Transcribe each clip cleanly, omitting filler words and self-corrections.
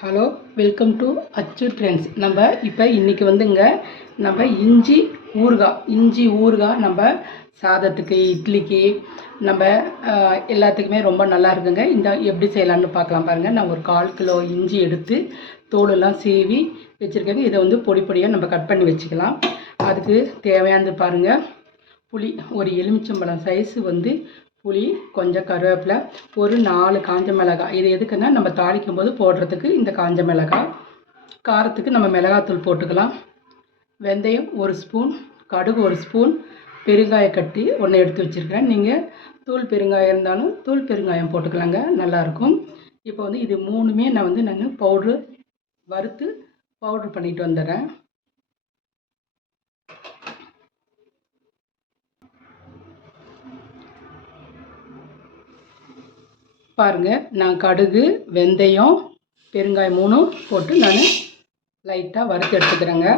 Hello, welcome to அச்சு trends. நம்ம இப்போ இன்றைக்கி வந்துங்க நம்ம இஞ்சி ஊறுகாய் நம்ம சாதத்துக்கு, இட்லிக்கு, நம்ம எல்லாத்துக்குமே ரொம்ப நல்லா இருக்குங்க. இந்த எப்படி செய்யலான்னு பார்க்கலாம் பாருங்கள். நான் ஒரு 1/4 கிலோ இஞ்சி எடுத்து தோலெல்லாம் சீவி வச்சுருக்கேங்க. இதை வந்து பொடி பொடியாக நம்ம கட் பண்ணி வச்சுக்கலாம். அதுக்கு தேவையானது பாருங்கள். புளி, ஒரு எலுமிச்சம்பழம் சைஸு வந்து புளி, கொஞ்சம் கருவேப்பிலை, ஒரு 4 காஞ்ச மிளகாய். இது எதுக்குன்னா நம்ம தாளிக்கும் போது போடுறதுக்கு இந்த காஞ்ச மிளகாய். காரத்துக்கு நம்ம மிளகாத்தூள் போட்டுக்கலாம். வெந்தயம் 1 ஸ்பூன், கடுகு 1 ஸ்பூன், பெருங்காயக்கட்டி ஒன்று எடுத்து வச்சுருக்கேன். நீங்கள் தூள் பெருங்காயம் இருந்தாலும் தூள் பெருங்காயம் போட்டுக்கலாங்க, நல்லாயிருக்கும். இப்போ வந்து இது 3மே நான் வறுத்து பவுட்ரு பண்ணிட்டு வந்துடுறேன். பாருங்கள், நான் கடுகு, வெந்தயம், பெருங்காயம் 3 போட்டு நான் லைட்டாக வறுத்து எடுத்துக்கிறேங்க.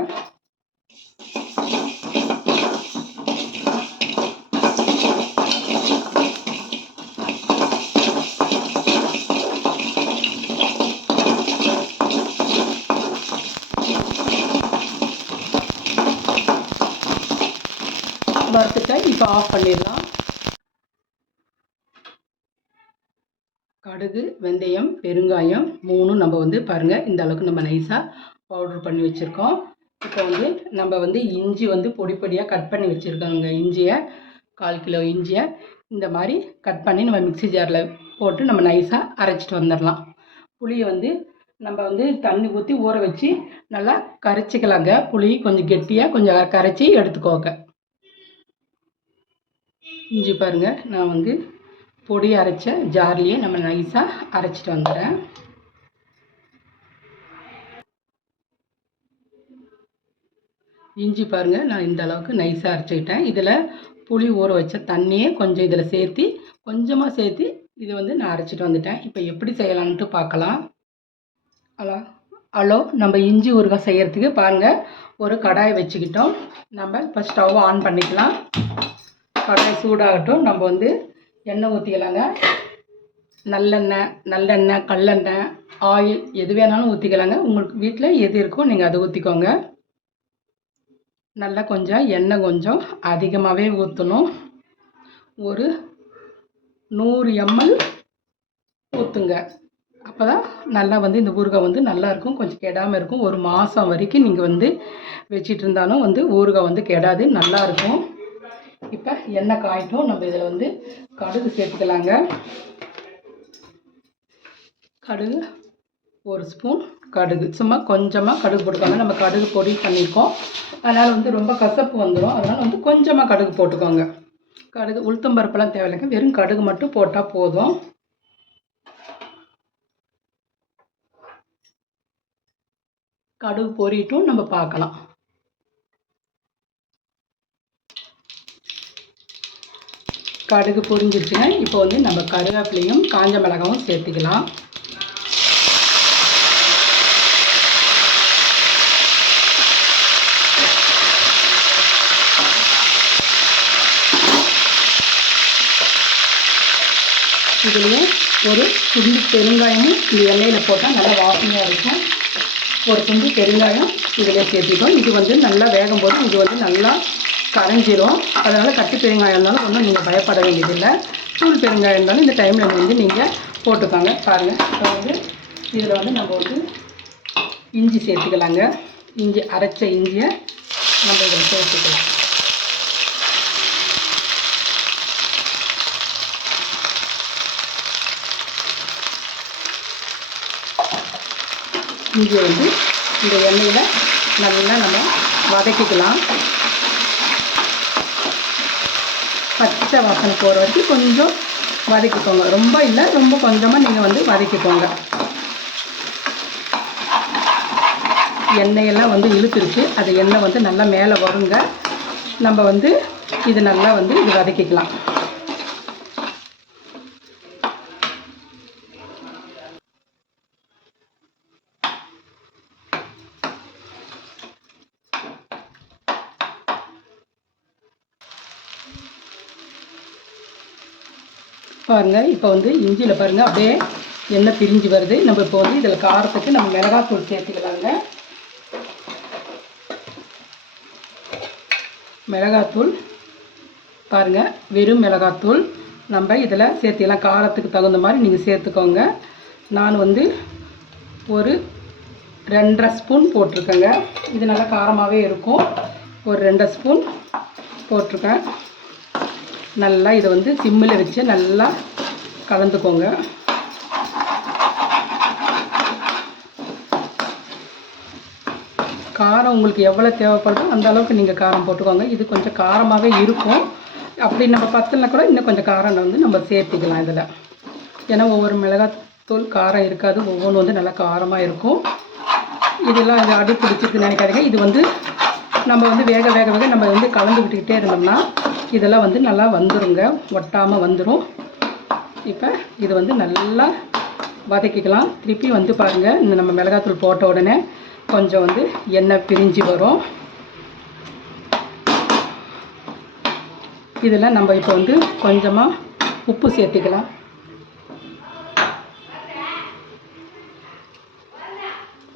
வறுத்துட்டேன். இப்போ ஆஃப் பண்ணிடலாம். கடுகு, வெந்தயம், பெருங்காயம் 3 நம்ம வந்து பாருங்கள், இந்த அளவுக்கு நம்ம நைஸாக பவுட்ரு பண்ணி வச்சுருக்கோம். இப்போ வந்து நம்ம வந்து இஞ்சி வந்து பொடி பொடியாக கட் பண்ணி வச்சுருக்கோங்க. இஞ்சியை 1/4 கிலோ இஞ்சியை இந்த மாதிரி கட் பண்ணி நம்ம மிக்ஸி ஜாரில் போட்டு நம்ம நைஸாக அரைச்சிட்டு வந்துடலாம். புளியை வந்து நம்ம வந்து தண்ணி ஊற்றி ஊற வச்சு நல்லா கரைச்சிக்கலாங்க. புளி கொஞ்சம் கெட்டியாக கொஞ்சம் கரைச்சி எடுத்துக்கோங்க. இஞ்சி பாருங்கள், நான் வந்து பொடி அரைச்ச ஜார்லேயே நம்ம நைஸாக அரைச்சிட்டு வந்துடுறேன். இஞ்சி பாருங்கள், நான் இந்த அளவுக்கு நைஸாக அரைச்சிக்கிட்டேன். இதில் புளி ஊற வச்ச தண்ணியே கொஞ்சம் இதில் சேர்த்து கொஞ்சமாக சேர்த்து இது வந்து நான் அரைச்சிட்டு வந்துட்டேன். இப்போ எப்படி செய்யலான்ட்டு பார்க்கலாம். ஹலோ, நம்ம இஞ்சி ஊறுகாய் செய்கிறதுக்கு பாருங்கள், ஒரு கடாயை வச்சுக்கிட்டோம். நம்ம இப்போ ஸ்டவ் ஆன் பண்ணிக்கலாம். கடாய் சூடாகட்டும். நம்ம வந்து எண்ணெய் ஊற்றிக்கலாங்க. நல்லெண்ணெய், கல்லெண்ணெய், ஆயில் எது வேணாலும் ஊற்றிக்கலாங்க. உங்களுக்கு வீட்டில் எது இருக்கோ நீங்கள் அதை ஊற்றிக்கோங்க. நல்லா கொஞ்சம் எண்ணெய் கொஞ்சம் அதிகமாகவே ஊற்றணும். ஒரு 100 ml ஊற்றுங்க. அப்போ தான் நல்லா வந்து இந்த ஊறுகாய் வந்து நல்லாயிருக்கும், கொஞ்சம் கெடாமல் இருக்கும். ஒரு மாதம் வரைக்கும் நீங்கள் வந்து வச்சிட்டு இருந்தாலும் வந்து ஊறுகாய் வந்து கெடாது, நல்லாயிருக்கும். இப்போ எண்ணெய் காயட்டும். நம்ம இதில் வந்து கடுகு சேர்த்துக்கலாங்க. கடுகு 1 ஸ்பூன் கடுகு, சும்மா கொஞ்சமாக கடுகு போட்டுக்கோங்க. நம்ம கடுகு பொடி பண்ணியிருக்கோம், அதனால் வந்து ரொம்ப கசப்பு வந்துடும். அதனால் வந்து கொஞ்சமாக கடுகு போட்டுக்கோங்க. கடுகு, உளுத்தம்பருப்பெல்லாம் தேவையில்லைங்க, வெறும் கடுகு மட்டும் போட்டால் போதும். கடுகு பொரியட்டும், நம்ம பார்க்கலாம். கடுகு பொரிஞ்சிருச்சுங்க. இப்போ வந்து நம்ம கருவேப்பிலையும் காஞ்ச மிளகாவும் சேர்த்துக்கலாம். இதுலேயே ஒரு துண்டு பெருங்காயமும் இந்த எண்ணெயில் போட்டால் நல்லா வாசனையாக இருக்கும். ஒரு துண்டு பெருங்காயம் இதில் சேர்த்திட்டோம். இது வந்து நல்லா வேகும்போது இது வந்து நல்லா கரைஞ்சிரும். அதனால் கட்டி பெருங்காயம் இருந்தாலும் ஒன்றும் நீங்கள் பயப்பட வேண்டியதில்லை. தூள் பெருங்காயம் இருந்தாலும் இந்த டைமில் வந்து நீங்கள் போட்டுக்கோங்க. பாருங்கள், இப்போ வந்து இதில் வந்து நம்ம வந்து இஞ்சி சேர்த்துக்கலாங்க. இஞ்சி, அரைச்ச இஞ்சியை நம்ம இதில் சேர்த்துக்கலாம். இஞ்சியை வந்து இந்த எண்ணெயில் நல்லா நம்ம வதக்கிக்கலாம். பச்சை வாசனை போகிற வரைக்கும் கொஞ்சம் வதக்கிக்கோங்க. ரொம்ப இல்லை, ரொம்ப கொஞ்சமாக நீங்கள் வந்து வதக்கிக்கோங்க. எண்ணெயெல்லாம் வந்து இழுத்துருச்சு. அது எண்ணெய் வந்து நல்லா மேலே வருங்க. நம்ம வந்து இது நல்லா வந்து இது வதக்கிக்கலாம். பாருங்கள், இப்போ வந்து இஞ்சியில் பாருங்கள் அப்படியே எண்ணெய் பிரிஞ்சு வருது. நம்ம இப்போ வந்து இதில் காரத்துக்கு நம்ம மிளகாத்தூள் சேர்த்துக்கலாங்க. மிளகாத்தூள் பாருங்கள், வெறும் மிளகாத்தூள் நம்ம இதில் சேர்த்துக்கலாம். காரத்துக்கு தகுந்த மாதிரி நீங்கள் சேர்த்துக்கோங்க. நான் வந்து ஒரு 2.5 ஸ்பூன் போட்டிருக்கேங்க. இது நல்லா காரமாகவே இருக்கும். ஒரு 2 ஸ்பூன் போட்டிருக்கேன். நல்லா இதை வந்து சிம்மில் வச்சு நல்லா கலந்துக்கோங்க. காரம் உங்களுக்கு எவ்வளோ தேவைப்படுதோ அந்த அளவுக்கு நீங்கள் காரம் போட்டுக்கோங்க. இது கொஞ்சம் காரமாகவே இருக்கும். அப்படி நம்ம பத்தலைனா கூட இன்னும் கொஞ்சம் காரம் வந்து நம்ம சேர்த்துக்கலாம் இதில். ஏன்னா ஒவ்வொரு மிளகாத்தூள் காரம் இருக்காது, ஒவ்வொன்று வந்து நல்லா காரமாக இருக்கும். இதெல்லாம் இது அடி பிடிச்சிருக்கு நினைக்காதீங்க. இது வந்து நம்ம வந்து வேக வேக வேக நம்ம வந்து கலந்து விட்டுக்கிட்டே இருந்தோம்னா இதெல்லாம் வந்து நல்லா வந்துடுங்க, ஒட்டாமல் வந்துடும். இப்போ இது வந்து நல்லா வதக்கிக்கலாம். திருப்பி வந்து பாருங்கள், இந்த நம்ம மிளகாத்தூள் போட்ட உடனே கொஞ்சம் வந்து எண்ணெய் பிரிஞ்சு வரும். இதில் நம்ம இப்போ வந்து கொஞ்சமாக உப்பு சேர்த்துக்கலாம்.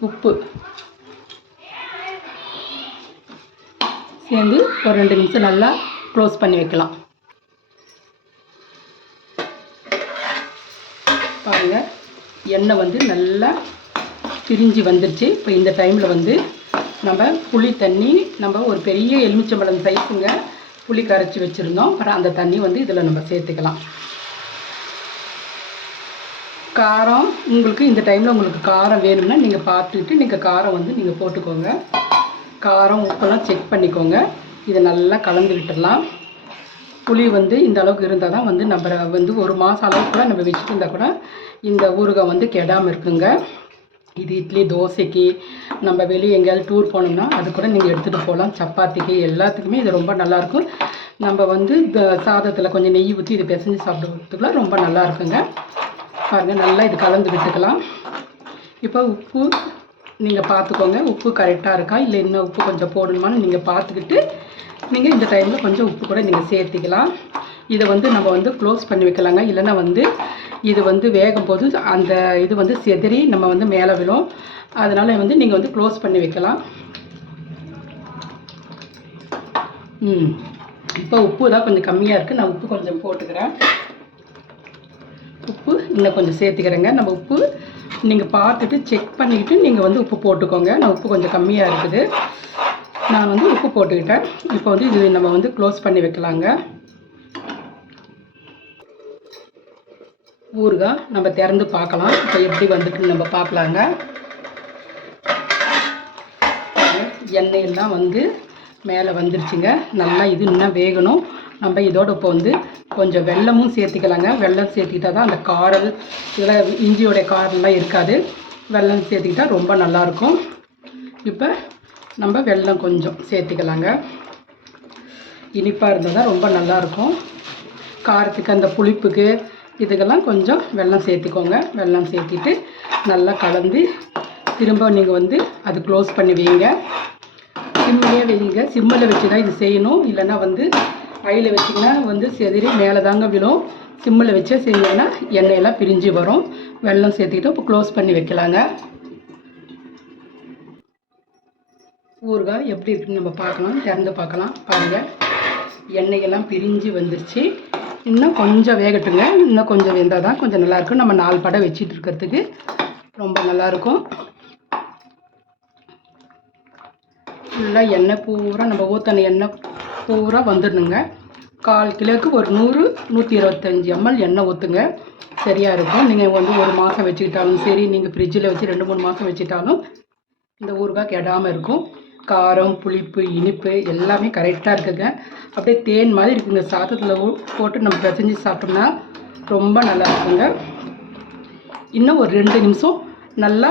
உப்பு சேர்ந்து ஒரு 2 நிமிஷம் நல்லா க்ளோஸ் பண்ணி வைக்கலாம். பாருங்கள், எண்ணெய் வந்து நல்லா பிரிஞ்சு வந்துருச்சு. இப்போ இந்த டைமில் வந்து நம்ம புளி தண்ணி, நம்ம ஒரு பெரிய எலுமிச்சம்பழம் சைஸுங்க புளி கரைச்சி வச்சுருந்தோம். அப்புறம் அந்த தண்ணி வந்து இதில் நம்ம சேர்த்துக்கலாம். காரம் உங்களுக்கு இந்த டைமில் உங்களுக்கு காரம் வேணும்னா நீங்கள் பார்த்துக்கிட்டு நீங்கள் காரம் வந்து நீங்கள் போட்டுக்கோங்க. காரம் உப்பெல்லாம் செக் பண்ணிக்கோங்க. இதை நல்லா கலந்து விட்டுடலாம். புளி வந்து இந்த அளவுக்கு இருந்தால் தான் வந்து நம்ம வந்து 1 மாதம் அளவுக்கு கூட நம்ம வச்சுட்டு இருந்தால் கூட இந்த ஊறுகாய் வந்து கெடாமல் இருக்குங்க. இது இட்லி, தோசைக்கு, நம்ம வெளியே எங்கேயாவது டூர் போனோம்னா அது கூட நீங்கள் எடுத்துகிட்டு போகலாம். சப்பாத்திக்கு எல்லாத்துக்குமே இது ரொம்ப நல்லாயிருக்கும். நம்ம வந்து சாதத்தில் கொஞ்சம் நெய் ஊற்றி இது பிசைஞ்சு சாப்பிட்றதுக்குள்ள ரொம்ப நல்லா இருக்குங்க. பாருங்கள், நல்லா இது கலந்து விட்டுக்கலாம். இப்போ உப்பு நீங்கள் பார்த்துக்கோங்க, உப்பு கரெக்டாக இருக்கா இல்லை இன்னும் உப்பு கொஞ்சம் போடணுமான்னு நீங்கள் பார்த்துக்கிட்டு நீங்கள் இந்த டைமில் கொஞ்சம் உப்பு கூட நீங்கள் சேர்த்திக்கலாம். இதை வந்து நம்ம வந்து க்ளோஸ் பண்ணி வைக்கலாங்க. இல்லைன்னா வந்து இது வந்து வேகும் போது அந்த இது வந்து செதறி நம்ம வந்து மேலே விழும். அதனால் வந்து நீங்கள் வந்து க்ளோஸ் பண்ணி வைக்கலாம். இப்போ உப்பு தான் கொஞ்சம் கம்மியாக இருக்குது. நான் உப்பு கொஞ்சம் போட்டுக்கிறேன். உப்பு இன்னும் கொஞ்சம் சேர்த்துக்கிறேங்க. நம்ம உப்பு நீங்கள் பார்த்துட்டு செக் பண்ணிக்கிட்டு நீங்கள் வந்து உப்பு போட்டுக்கோங்க. நான் உப்பு கொஞ்சம் கம்மியாக இருக்குது, நான் வந்து உப்பு போட்டுக்கிட்டேன். இப்போ வந்து இது நம்ம வந்து க்ளோஸ் பண்ணி வைக்கலாங்க. ஊறுகாய் நம்ம திறந்து பார்க்கலாம். இப்போ எப்படி வந்துட்டுன்னு நம்ம பார்க்கலாங்க. எண்ணெயெல்லாம் வந்து மேலே வந்துருச்சுங்க. நல்லா இது இன்னும் வேகணும். நம்ம இதோட இப்போ வந்து கொஞ்சம் வெல்லமும் சேர்த்திக்கலாங்க. வெல்லம் சேர்த்திக்கிட்டா தான் அந்த காரல் இதில் இஞ்சியோடைய காரெல்லாம் இருக்காது. வெல்லம் சேர்த்திக்கிட்டா ரொம்ப நல்லாயிருக்கும். இப்போ நம்ம வெல்லம் கொஞ்சம் சேர்த்திக்கலாங்க. இனிப்பாக இருந்தால் தான் ரொம்ப நல்லாயிருக்கும். காரத்துக்கு அந்த புளிப்புக்கு இதுக்கெல்லாம் கொஞ்சம் வெல்லம் சேர்த்திக்கோங்க. வெல்லம் சேர்த்திட்டு நல்லா கலந்து திரும்ப நீங்கள் வந்து அது க்ளோஸ் பண்ணி வைங்க. சிம்மிலே வைங்க. சிம்மில் வச்சு தான் இது செய்யணும். இல்லைன்னா வந்து கையில் வச்சிங்கன்னா வந்து செதறி மேலே தாங்க விழும். சிம்மில் வச்சே செஞ்சோன்னா எண்ணெயெல்லாம் பிரிஞ்சு வரும். வெல்லம் சேர்த்துக்கிட்டு இப்போ க்ளோஸ் பண்ணி வைக்கலாங்க. ஊறுகாய் எப்படி இருக்குன்னு நம்ம பார்க்கலாம். திறந்து பார்க்கலாம். பாருங்கள், எண்ணெயெல்லாம் பிரிஞ்சு வந்துருச்சு. இன்னும் கொஞ்சம் வேகட்டுங்க. இன்னும் கொஞ்சம் வெந்தால் தான் கொஞ்சம் நல்லாயிருக்கும். நம்ம 4 படை வச்சிட்டு இருக்கிறதுக்கு ரொம்ப நல்லாயிருக்கும். ஃபுல்லாக எண்ணெய் பூரா நம்ம ஊற்றின எண்ணெய் பூரா வந்துடணுங்க. 1/4 கிலோவுக்கு ஒரு 100-125 ml எண்ணெய் ஊற்றுங்க. சரியாக இருக்கும். நீங்கள் வந்து 1 மாதம் வச்சுக்கிட்டாலும் சரி, நீங்கள் ஃப்ரிட்ஜில் வச்சு 2-3 மாதம் வச்சுட்டாலும் இந்த ஊறுகாய் கெடாமல் இருக்கும். காரம், புளிப்பு, இனிப்பு எல்லாமே கரெக்டாக இருக்குங்க. அப்படியே தேன் மாதிரி இருக்குங்க. சாதத்தில் போட்டு நம்ம பிசைஞ்சு சாப்பிட்டோம்னா ரொம்ப நல்லா இருக்குங்க. இன்னும் ஒரு 2 நிமிஷம் நல்லா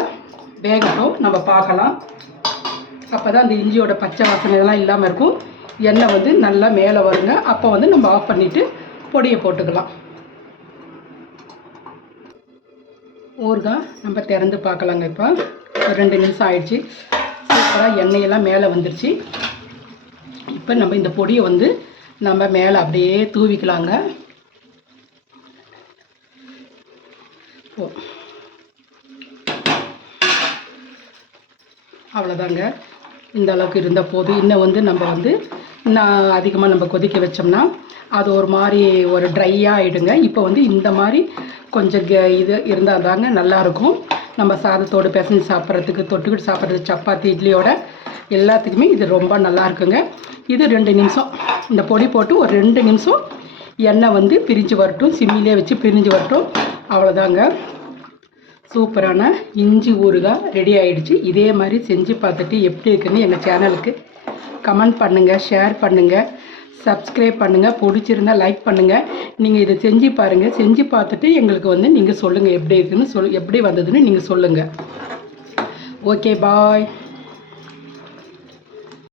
வேகட்டும், நம்ம பார்க்கலாம். அப்போ தான் அந்த இஞ்சியோட பச்சை வாசனை இதெல்லாம் இல்லாமல் இருக்கும். எண்ணெய் வந்து நல்லா மேலே வருங்க. அப்போ வந்து நம்ம ஆஃப் பண்ணிவிட்டு பொடியை போட்டுக்கலாம். ஊறுகாய் நம்ம திறந்து பார்க்கலாங்க. இப்போ ஒரு 2 நிமிஷம் ஆயிடுச்சு. சூப்பராக எண்ணெயெல்லாம் மேலே வந்துருச்சு. இப்போ நம்ம இந்த பொடியை வந்து நம்ம மேலே அப்படியே தூவிக்கலாங்க. அவ்வளோதாங்க. இந்த அளவுக்கு இருந்தால் போதும். இன்னும் வந்து நம்ம வந்து இன்னும் அதிகமாக நம்ம கொதிக்க வச்சோம்னா அது ஒரு மாதிரி ஒரு ட்ரையாக ஆகிடுங்க. இப்போ வந்து இந்த மாதிரி கொஞ்சம் இது இருந்தால் தாங்க நல்லாயிருக்கும். நம்ம சாதத்தோடு பிசைஞ்சு சாப்பிட்றதுக்கு, தொட்டுக்கிட்டு சாப்பிட்றதுக்கு, சப்பாத்தி இட்லியோட எல்லாத்துக்குமே இது ரொம்ப நல்லா இருக்குங்க. இது 2 நிமிஷம் இந்த பொடி போட்டு ஒரு 2 நிமிஷம் எண்ணெய் வந்து பிரிஞ்சு வரட்டும். சிம்மிலே வச்சு பிரிஞ்சு வரட்டும். அவ்வளோதாங்க. சூப்பரான இஞ்சி ஊறுகாய் ரெடி ஆகிடுச்சு. இதே மாதிரி செஞ்சு பார்த்துட்டு எப்படி இருக்குன்னு எங்கள் சேனலுக்கு கமெண்ட் பண்ணுங்கள், ஷேர் பண்ணுங்கள், சப்ஸ்கிரைப் பண்ணுங்கள். பிடிச்சிருந்தா லைக் பண்ணுங்கள். நீங்கள் இதை செஞ்சு பாருங்கள். செஞ்சு பார்த்துட்டு எங்களுக்கு வந்து நீங்கள் சொல்லுங்கள் எப்படி இருக்குன்னு எப்படி வந்ததுன்னு நீங்கள் சொல்லுங்கள். ஓகே, பாய்.